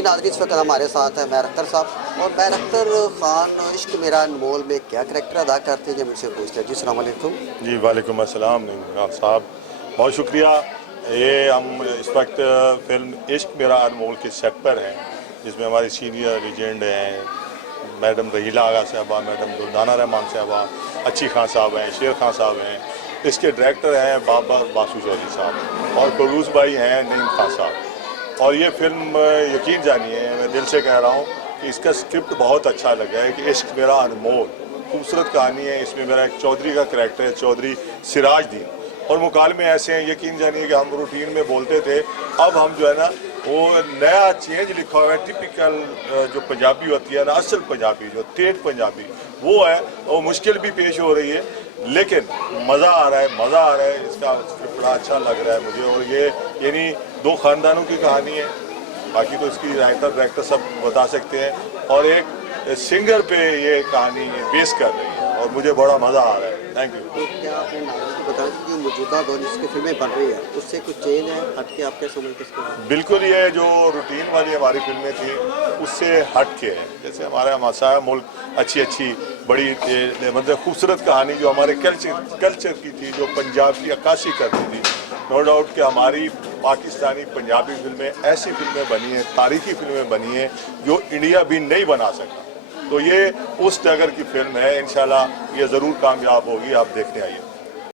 जी नाज़रीन, इस वक्त हमारे साथ है मैर अख्तर साहब, और मैर अख्तर खान इश्क मेरा अनमोल में क्या करैक्टर अदा करते हैं जब मुझसे पूछते हैं। जी अस्सलाम वालेकुम। जी वालेकुम अस्सलाम खान साहब, बहुत शुक्रिया। ये हम इस वक्त फिल्म इश्क मेरा अनमोल के सेट पर हैं, जिसमें हमारी सीनियर लीजेंड हैं मैडम रहीला आगा साहबा, मैडम दुल्दाना रहमान साहबा, अच्छी खान साहब हैं, शेर खान साहब हैं। इसके डायरेक्टर हैं बाबर बासु चौधरी साहब, और प्रोड्यूस भाई हैं नईम खान साहब। और ये फिल्म यकीन जानिए, मैं दिल से कह रहा हूँ कि इसका स्क्रिप्ट बहुत अच्छा लगा है कि इश्क मेरा अनमोल खूबसूरत कहानी है। इसमें मेरा एक चौधरी का करैक्टर है, चौधरी सिराजदीन, और मुकालमे ऐसे हैं यकीन जानिए कि हम रूटीन में बोलते थे, अब हम जो है ना वो नया चेंज लिखा हुआ है। टिपिकल जो पंजाबी होती है ना, असल पंजाबी जो ठेठ पंजाबी वो है, वो मुश्किल भी पेश हो रही है, लेकिन मज़ा आ रहा है। इसका स्क्रिप्ट बड़ा अच्छा लग रहा है मुझे। और ये यानी दो ख़ानदानों की कहानी है, बाकी तो इसकी राइटर डायरेक्टर सब बता सकते हैं, और एक सिंगर पे ये कहानी बेस कर रही है, और मुझे बड़ा मज़ा आ रहा है। Thank you. तो क्या आपने नाज़रीन को बताया कि मौजूदा दौर जिसकी फिल्में बन रही है उससे कुछ चेंज है, हट के आप क्या समझते हैं? बिल्कुल, ये जो रूटीन वाली हमारी फिल्में थी उससे हट के है। जैसे हमारा मसाया मुल्क अच्छी बड़ी मतलब खूबसूरत कहानी जो हमारे कल्चर की थी, जो पंजाब की अक्कासी करती थी। नो डाउट कि हमारी पाकिस्तानी पंजाबी फिल्में ऐसी फिल्में बनी हैं, तारीखी फिल्में बनी हैं जो इंडिया भी नहीं बना सका। तो ये उस टगर की फिल्म है, इंशाल्लाह ये ज़रूर कामयाब होगी, आप देखने आइए।